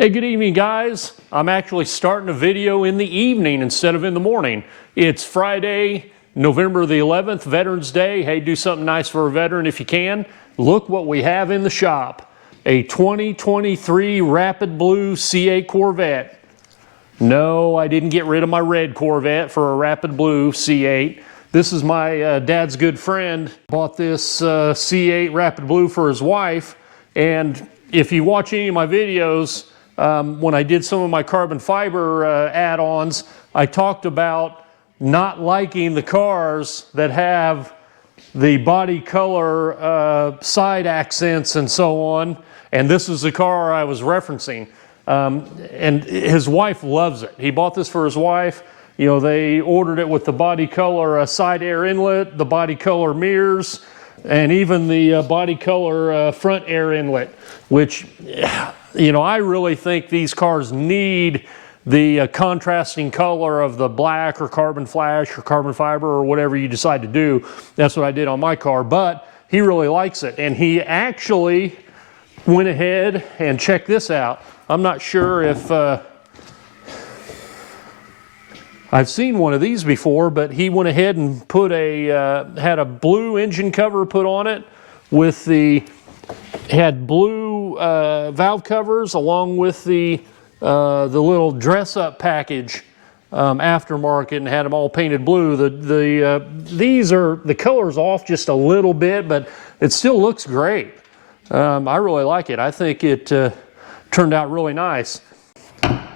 Hey, good evening, guys. I'm actually starting a video in the evening instead of in the morning. It's Friday, November the 11th, Veterans Day. Hey, do something nice for a veteran if you can. Look what we have in the shop. A 2023 Rapid Blue C8 Corvette. No, I didn't get rid of my red Corvette for a Rapid Blue C8. This is my dad's good friend. Bought this C8 Rapid Blue for his wife. And if you watch any of my videos, when I did some of my carbon fiber add-ons, I talked about not liking the cars that have the body color side accents and so on. And this is the car I was referencing. And his wife loves it. He bought this for his wife. You know, they ordered it with the body color side air inlet, the body color mirrors, and even the body color front air inlet, which, you know, I really think these cars need the contrasting color of the black or carbon flash or carbon fiber or whatever you decide to do. That's what I did on my car, but he really likes it. And he actually went ahead and checked this out. I'm not sure if I've seen one of these before, but he went ahead and put had a blue engine cover put on it with had blue valve covers along with the little dress-up package aftermarket, and had them all painted blue. The color's off just a little bit, but it still looks great. I really like it. I think it turned out really nice.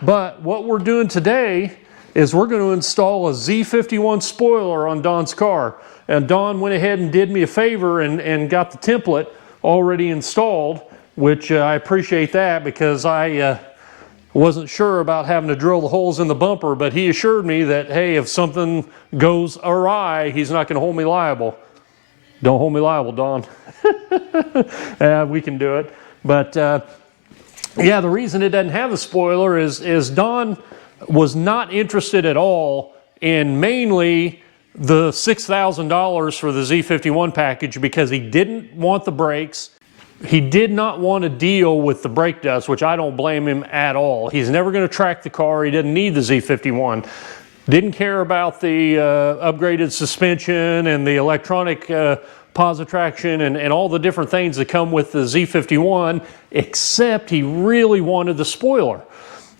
But what we're doing today is we're going to install a Z51 spoiler on Don's car. And Don went ahead and did me a favor and got the template already installed, which I appreciate that, because I wasn't sure about having to drill the holes in the bumper, but he assured me that, hey, if something goes awry, he's not going to hold me liable. Don't hold me liable, Don. We can do it. But yeah, the reason it doesn't have a spoiler is Don was not interested at all in mainly the $6,000 for the Z51 package, because he didn't want the brakes. He did not want to deal with the brake dust, which I don't blame him at all. He's never going to track the car. He didn't need the Z51. Didn't care about the upgraded suspension and the electronic positive traction and all the different things that come with the Z51, except he really wanted the spoiler.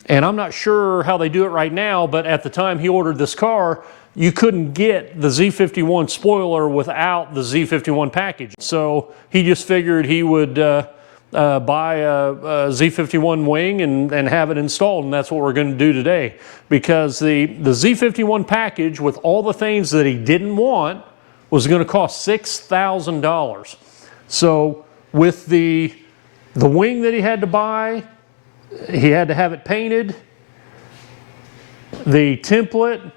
And I'm not sure how they do it right now, but at the time he ordered this car, you couldn't get the Z51 spoiler without the Z51 package. So he just figured he would buy a Z51 wing and have it installed, and that's what we're going to do today. Because the Z51 package, with all the things that he didn't want, was going to cost $6,000. So with the wing that he had to buy, he had to have it painted, the template,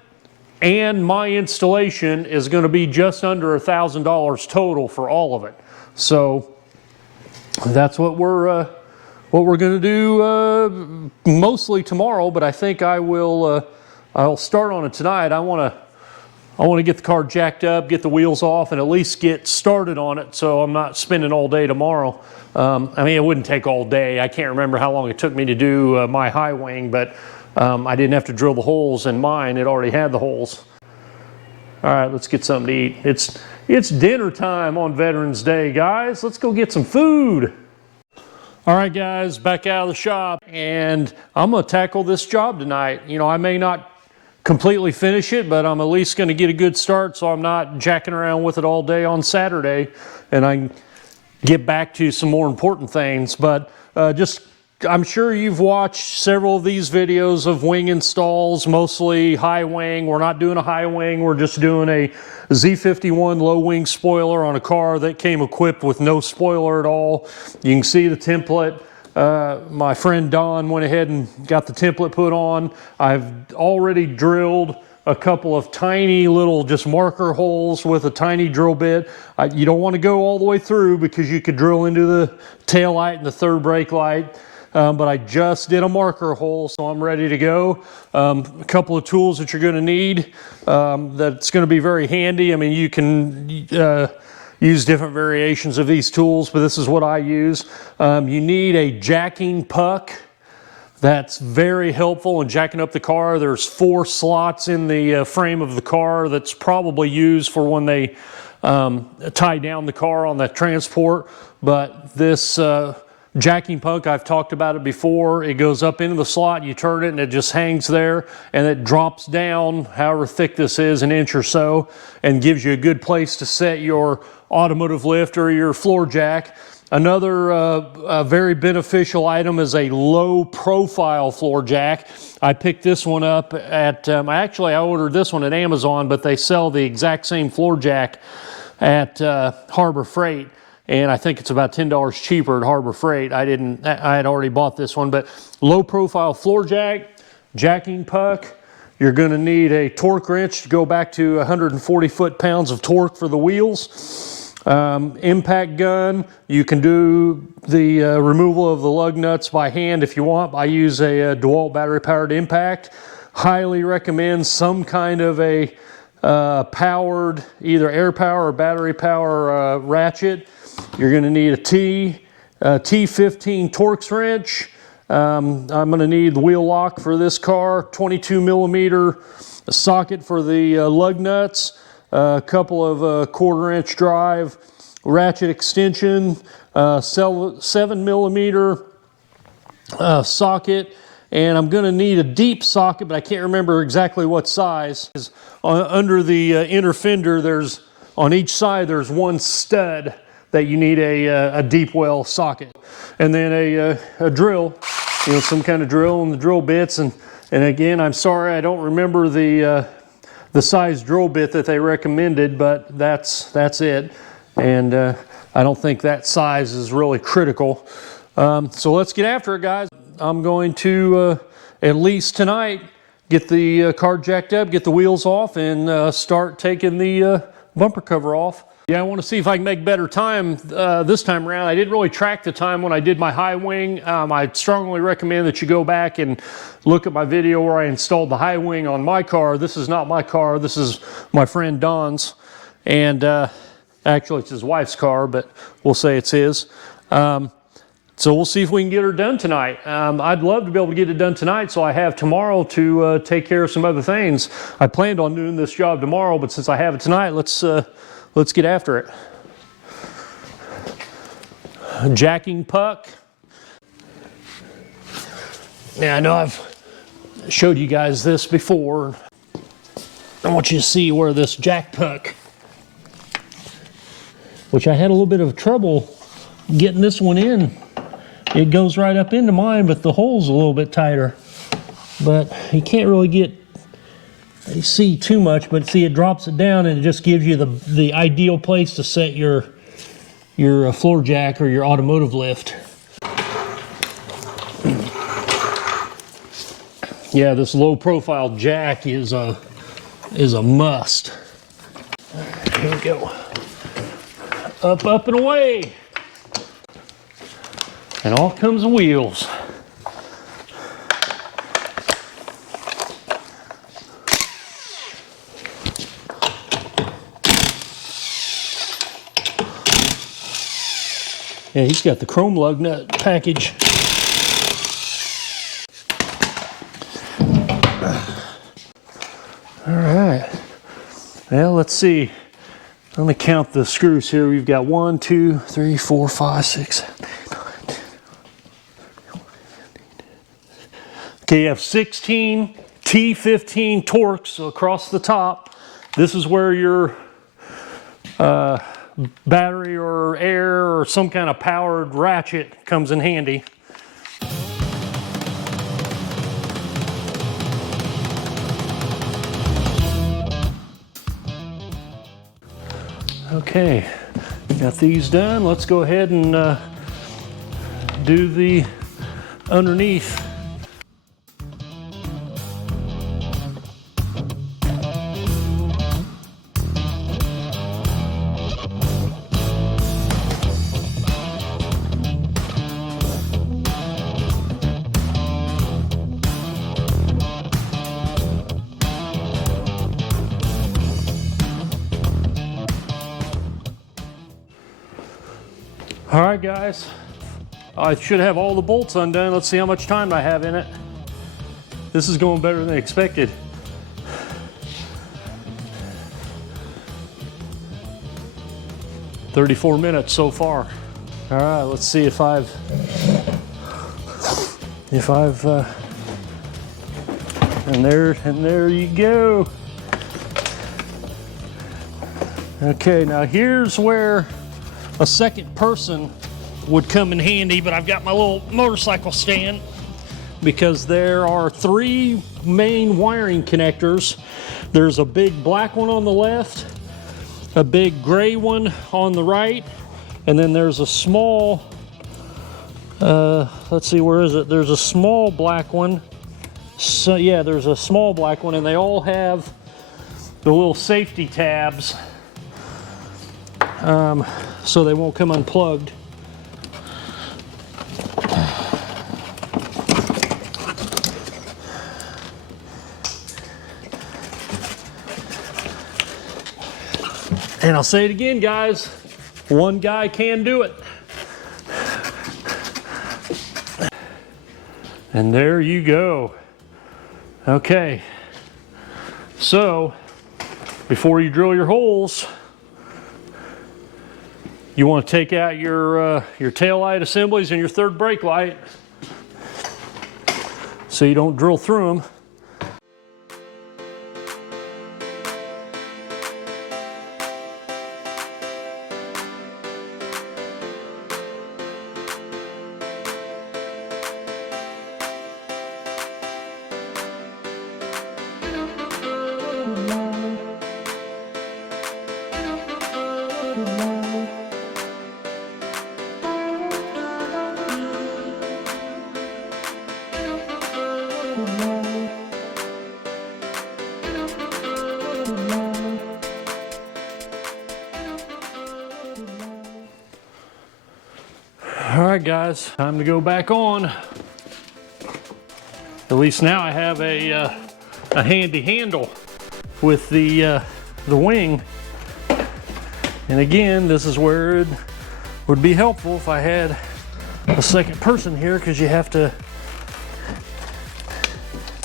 and my installation is going to be just under $1,000 total for all of it. So that's what we're going to do mostly tomorrow. But I think I'll start on it tonight. I want to get the car jacked up, get the wheels off, and at least get started on it, so I'm not spending all day tomorrow. I mean, it wouldn't take all day. I can't remember how long it took me to do my high wing, but I didn't have to drill the holes in mine. It already had the holes. All right, let's get something to eat. It's dinner time on Veterans Day, guys. Let's go get some food. All right, guys, back out of the shop, and I'm going to tackle this job tonight. You know, I may not completely finish it, but I'm at least going to get a good start, so I'm not jacking around with it all day on Saturday, and I can get back to some more important things. But I'm sure you've watched several of these videos of wing installs, mostly high wing. We're not doing a high wing, we're just doing a Z51 low wing spoiler on a car that came equipped with no spoiler at all. You can see the template. My friend Don went ahead and got the template put on. I've already drilled a couple of tiny little just marker holes with a tiny drill bit. You don't want to go all the way through, because you could drill into the tail light and the third brake light. But I just did a marker hole, so I'm ready to go. A couple of tools that you're going to need that's going to be very handy. I mean, you can use different variations of these tools, but this is what I use. You need a jacking puck That's very helpful in jacking up the car. There's 4 slots in the frame of the car that's probably used for when they tie down the car on that transport. But this jacking puck, I've talked about it before. It goes up into the slot, you turn it, and it just hangs there, and it drops down, however thick this is, an inch or so, and gives you a good place to set your automotive lift or your floor jack. Another very beneficial item is a low profile floor jack. I picked this one up at, I ordered this one at Amazon, but they sell the exact same floor jack at Harbor Freight. And I think it's about $10 cheaper at Harbor Freight. I had already bought this one, but low profile floor jack, jacking puck. You're gonna need a torque wrench to go back to 140 foot-pounds of torque for the wheels. Impact gun, you can do the removal of the lug nuts by hand if you want. I use a DeWalt battery-powered impact. Highly recommend some kind of a powered, either air power or battery power ratchet. You're going to need a T15 Torx wrench. I'm going to need the wheel lock for this car, 22 millimeter socket for the lug nuts, a couple of 1/4 inch drive ratchet extension, 7 millimeter socket, and I'm going to need a deep socket, but I can't remember exactly what size. Under the inner fender, on each side there's one stud that you need a deep well socket, and then a drill, some kind of drill and the drill bits. And again, I'm sorry I don't remember the size drill bit that they recommended, but that's it. And I don't think that size is really critical. So let's get after it, guys. I'm going to at least tonight get the car jacked up, get the wheels off, and start taking the bumper cover off. Yeah, I want to see if I can make better time this time around. I didn't really track the time when I did my high wing. I strongly recommend that you go back and look at my video where I installed the high wing on my car. This is not my car. This is my friend Don's. And actually, it's his wife's car, but we'll say it's his. So we'll see if we can get her done tonight. I'd love to be able to get it done tonight, so I have tomorrow to take care of some other things. I planned on doing this job tomorrow, but since I have it tonight, let's get after it. Jacking puck. Yeah, I know I've showed you guys this before. I want you to see where this jack puck, which I had a little bit of trouble getting this one in. It goes right up into mine, but the hole's a little bit tighter. But you can't really see too much, but see, it drops it down and it just gives you the ideal place to set your floor jack or your automotive lift. Yeah, this low profile jack is a must. Here we go. Up, up and away. And off comes the wheels. Yeah, he's got the chrome lug nut package. All right. Well, let's see. Let me count the screws here. We've got 1, 2, 3, 4, 5, 6, 7, 8, 9, 10. Okay, you have 16 T15 Torx across the top. This is where your battery or air or some kind of powered ratchet comes in handy. Okay, got these done. Let's go ahead and do the underneath. All right, guys, I should have all the bolts undone. Let's see how much time I have in it. This is going better than expected. "34 minutes so far." All right, let's see if I've and there you go. Okay, now here's where a second person would come in handy, but I've got my little motorcycle stand because there are 3 main wiring connectors. There's a big black one on the left, a big gray one on the right, and then there's a small, let's see, where is it? There's a small black one. So yeah, there's a small black one, and they all have the little safety tabs, so they won't come unplugged. And I'll say it again, guys, one guy can do it. And there you go. Okay, so before you drill your holes, you want to take out your tail light assemblies and your third brake light so you don't drill through them. All right, guys, time to go back on. At least now I have a handy handle with the wing. And again, this is where it would be helpful if I had a second person here, because you have to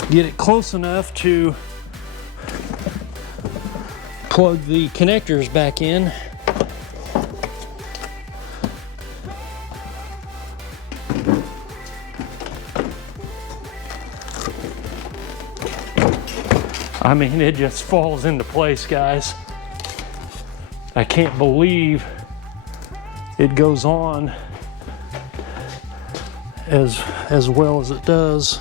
get it close enough to plug the connectors back in. I mean, it just falls into place, guys. I can't believe it goes on as well as it does.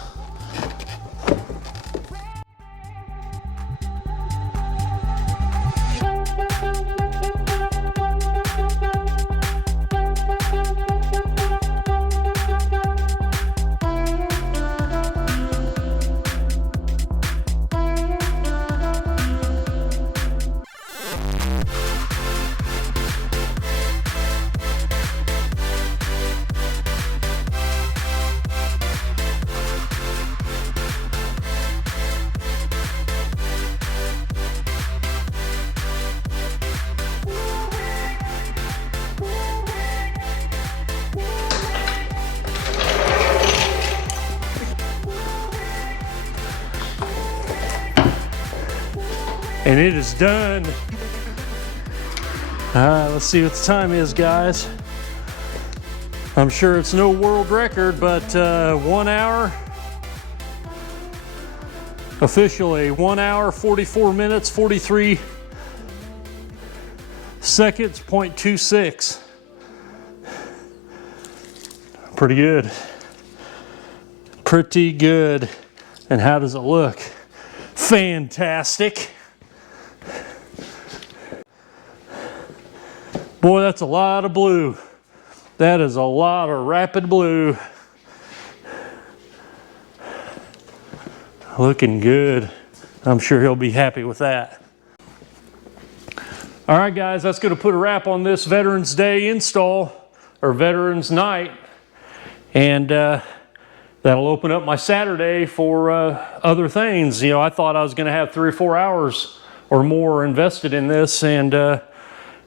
And it is done. All right, let's see what the time is, guys. I'm sure it's no world record, but 1 hour, officially 1 hour, 44 minutes, 43 seconds, 0.26. Pretty good. Pretty good. And how does it look? Fantastic. Boy, that's a lot of blue. That is a lot of rapid blue. Looking good. I'm sure he'll be happy with that. All right, guys, that's going to put a wrap on this Veterans Day install, or Veterans Night. And that'll open up my Saturday for other things. You know, I thought I was going to have 3 or 4 hours or more invested in this, and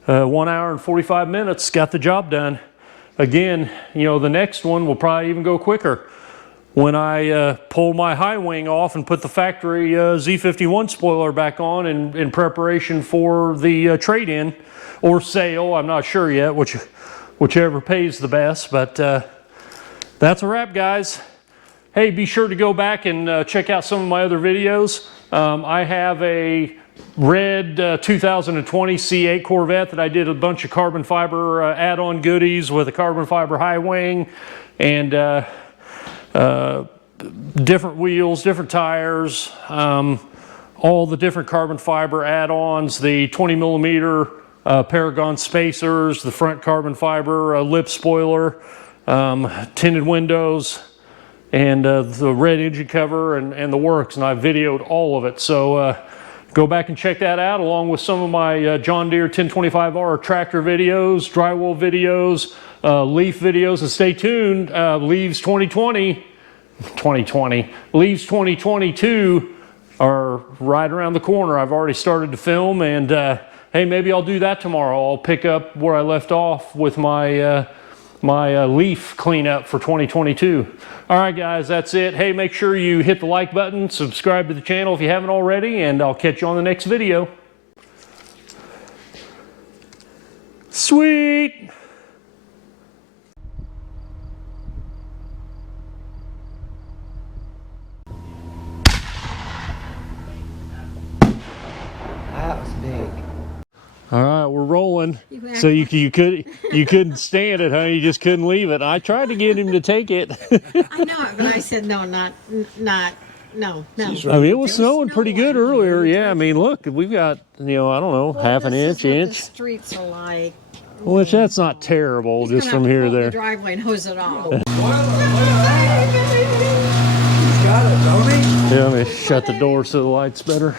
1 hour and 45 minutes got the job done. again, you know, the next one will probably even go quicker. When I pull my high wing off and put the factory Z51 spoiler back on in preparation for the trade-in or sale, I'm not sure yet, whichever pays the best, but that's a wrap, guys. Hey, be sure to go back and check out some of my other videos. I have a red 2020 C8 Corvette that I did a bunch of carbon fiber add-on goodies with a carbon fiber high wing and different wheels, different tires, all the different carbon fiber add-ons, the 20 millimeter Paragon spacers, the front carbon fiber lip spoiler, tinted windows, and the red engine cover and the works, and I videoed all of it. So go back and check that out, along with some of my John Deere 1025R tractor videos, drywall videos, leaf videos, and stay tuned. Leaves 2022 are right around the corner. I've already started to film, and hey, maybe I'll do that tomorrow. I'll pick up where I left off with my my leaf cleanup for 2022. All right, guys, that's it. Hey, make sure you hit the like button, subscribe to the channel if you haven't already, and I'll catch you on the next video. Sweet. That was big. All right, we're rolling. So you couldn't stand it, huh? You just couldn't leave it. I tried to get him to take it. I know it, but I said no, no. I mean, it was snowing pretty good earlier. Yeah, I mean, look, we've got, you know, I don't know, half an inch. The streets are like. Which that's not terrible, just from here to there. The driveway and hose it off. He's got it, don't he? Yeah, let me shut the door so the light's better.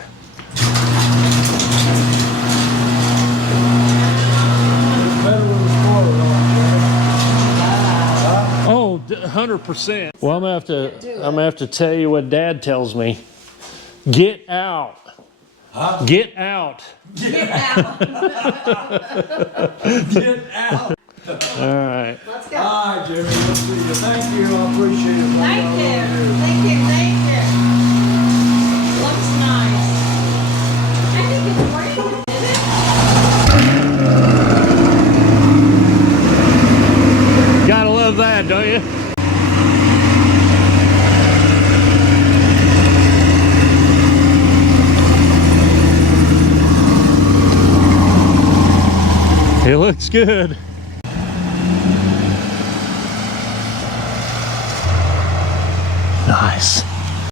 Oh, 100%. Well, I'm gonna have to tell you what Dad tells me. Get out. Huh? Get out. Get out. Get out. All right. Let's go. All right, Jimmy. Let's see you. Thank you. I appreciate it. Thank you. Looks nice. I think it's raining, isn't it? Gotta love that, don't you? It looks good. Nice.